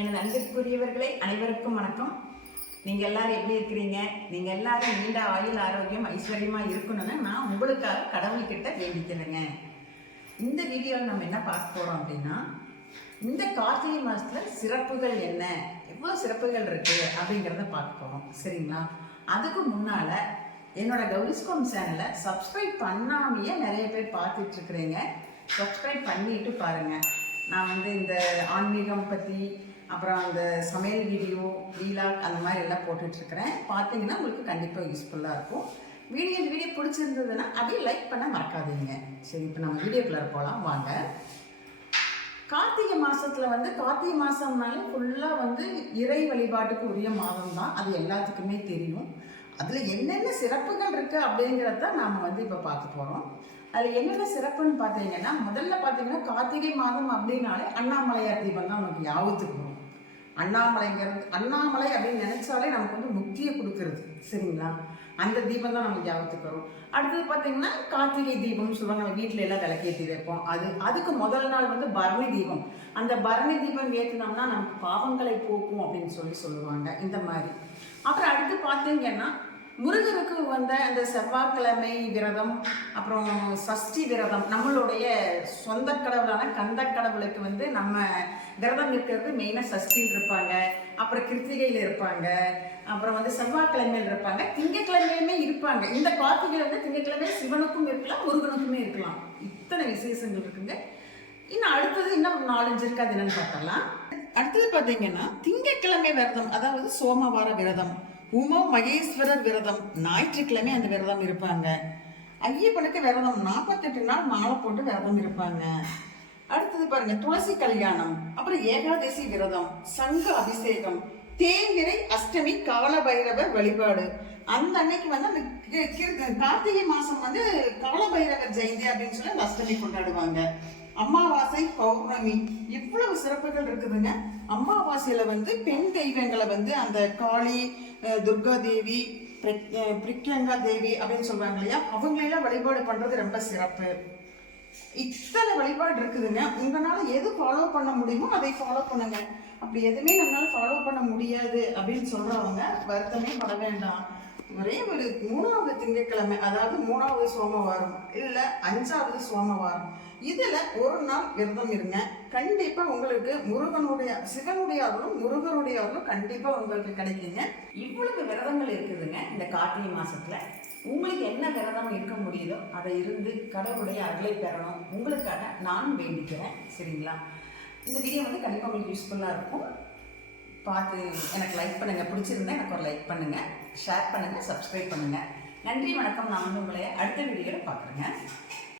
எனது அன்பிற்குரியவர்களே, அனைவருக்கும் வணக்கம். நீங்கள் எல்லாரும் எப்படி இருக்கிறீங்க? நீங்கள் எல்லாரும் நீண்ட ஆயுள், ஆரோக்கியம், ஐஸ்வர்யமாக இருக்கணும்னு நான் உங்களுக்காக கடவுள்கிட்ட வேண்டிக்கிறேங்க. இந்த வீடியோவில் நம்ம என்ன பார்க்க போகிறோம் அப்படின்னா, இந்த கார்த்திகை மாதத்தில் சிறப்புகள் என்ன, எவ்வளோ சிறப்புகள் இருக்குது அப்படிங்கிறத பார்க்க போகிறோம். சரிங்களா? அதுக்கு முன்னால் என்னோட கௌரிஸ்கோம் சேனலை சப்ஸ்கிரைப் பண்ணாமையே நிறைய பேர் பார்த்துட்ருக்குறீங்க. சப்ஸ்கிரைப் பண்ணிட்டு பாருங்கள். நான் இந்த ஆன்மீகம் பற்றி, அப்புறம் அந்த சமையல் வீடியோ, வீலாக் அந்த மாதிரி எல்லாம் போட்டுட்ருக்கிறேன். பார்த்தீங்கன்னா உங்களுக்கு கண்டிப்பாக யூஸ்ஃபுல்லாக இருக்கும். வீடியோ பிடிச்சிருந்ததுன்னா அப்படியே லைக் பண்ண மறக்காதீங்க. சரி, இப்போ நம்ம வீடியோக்குள்ளே போகலாம் வாங்க. கார்த்திகை மாதத்தில் கார்த்திகை மாதம்னாலே ஃபுல்லாக இறை வழிபாட்டுக்கு உரிய மாதம் தான். அது எல்லாத்துக்குமே தெரியும். அதில் என்னென்ன சிறப்புகள் இருக்குது அப்படிங்கிறத நாம் இப்போ பார்க்க போகிறோம். அதில் என்னென்ன சிறப்புன்னு பார்த்தீங்கன்னா, முதல்ல பார்த்தீங்கன்னா கார்த்திகை மாதம் அப்படின்னாலே அண்ணாமலையார் தீபம் தான் நமக்கு ஞாபகத்துக்கு வரும். அண்ணாமலை அப்படின்னு நினைச்சாலே நமக்கு முக்தியை கொடுக்கறது. சரிங்களா? அந்த தீபம் தான் நமக்கு ஞாபகத்துக்கு வரும். அடுத்தது பார்த்தீங்கன்னா கார்த்திகை தீபம்னு சொல்லுவாங்க. நம்ம வீட்டில் எல்லாம் விளக்கேற்றி வைப்போம். அதுக்கு முதல் நாள் பரணி தீபம். அந்த பரணி தீபம் ஏற்றினோம்னா நமக்கு பாவங்களை போக்கும் அப்படின்னு சொல்லுவாங்க. இந்த மாதிரி அப்புறம் அடுத்து பார்த்தீங்கன்னா முருகருக்கு அந்த செவ்வாய்க்கிழமை விரதம், அப்புறம் சஷ்டி விரதம், நம்மளுடைய சொந்த கடவுளான கந்த கடவுளுக்கு நம்ம விரதம் இருக்கிறது மெயினாக சஷ்டியில் இருப்பாங்க, அப்புறம் கிருத்திகையில் இருப்பாங்க, அப்புறம் செவ்வாய்க்கிழமையில் இருப்பாங்க, திங்கக்கிழமையுமே இருப்பாங்க. இந்த கார்த்திகை திங்கக்கிழமை சிவனுக்கும் இருக்கலாம், முருகனுக்குமே இருக்கலாம். இத்தனை விசேஷங்கள் இருக்குங்க. இன்னும் அடுத்தது இன்னும் 4-5 இருக்கு. அது என்னன்னு பார்த்தலாம். அடுத்தது பார்த்தீங்கன்னா திங்கக்கிழமை விரதம், அதாவது சோமவார விரதம், உமா மகேஸ்வரர் விரதம், ஞாயிற்றுக்கிழமை அந்த விரதம் இருப்பாங்க. ஐயப்பனுக்கு விரதம் 48 நாள் மாலை போட்டு விரதம் இருப்பாங்க. அடுத்தது பாருங்க துளசி கல்யாணம், அப்புறம் ஏகாதசி விரதம், சங்க அபிஷேகம், தேய்விரை அஷ்டமி, கால பைரவர் வழிபாடு. அந்த அன்னைக்கு அந்த கார்த்திகை மாசம் கால பைரவர் ஜெயந்தி அப்படின்னு சொல்லி அந்த அஷ்டமி கொண்டாடுவாங்க. அமாவாசை, பௌர்ணமி, இவ்வளவு சிறப்புகள் இருக்குதுங்க. அமாவாசையில பெண் தெய்வங்களை அந்த காளி, துர்கா தேவி, பிரிக்கங்கா தேவி அப்படின்னு சொல்றாங்க இல்லையா, அவங்களெல்லாம் வழிபாடு பண்றது ரொம்ப சிறப்பு. இத்தனை வழிபாடு இருக்குதுங்க. உங்களால எது ஃபாலோ பண்ண முடியுமோ அதை ஃபாலோ பண்ணுங்க. அப்படி எதுவுமே நம்மளால ஃபாலோ பண்ண முடியாது அப்படின்னு சொல்றவங்க வருத்தமே பட வேண்டாம். ஒரே ஒரு 3வது திங்கட்கிழமை, அதாவது 3வது சோமவாரம் இல்ல 5வது சோமவாரம், இதுல ஒரு நாள் விரதம் இருங்க. கண்டிப்பா உங்களுக்கு சிவனுடைய அருளும் முருகனுடைய அருளும் கண்டிப்பா உங்களுக்கு கிடைக்குங்க. இவ்வளவு விரதங்கள் இருக்குதுங்க இந்த கார்த்திகை மாசத்துல. உங்களுக்கு என்ன விரதம் இருக்க முடியுதோ அதை இருந்து கடவுளுடைய அருளை பெறணும் உங்களுக்காக நான் வேண்டிக்கிறேன். சரிங்களா? இந்த வீடியோ கண்டிப்பா உங்களுக்கு யூஸ்ஃபுல்லா இருக்கும். பார்த்து எனக்கு லைக் பண்ணுங்க. பிடிச்சிருந்தா எனக்கு ஒரு லைக் பண்ணுங்க, ஷேர் பண்ணுங்க, சப்ஸ்கிரைப் பண்ணுங்க. நன்றி, வணக்கம். நான் உங்களை அடுத்த வீடியோவில் பார்க்குறேங்க.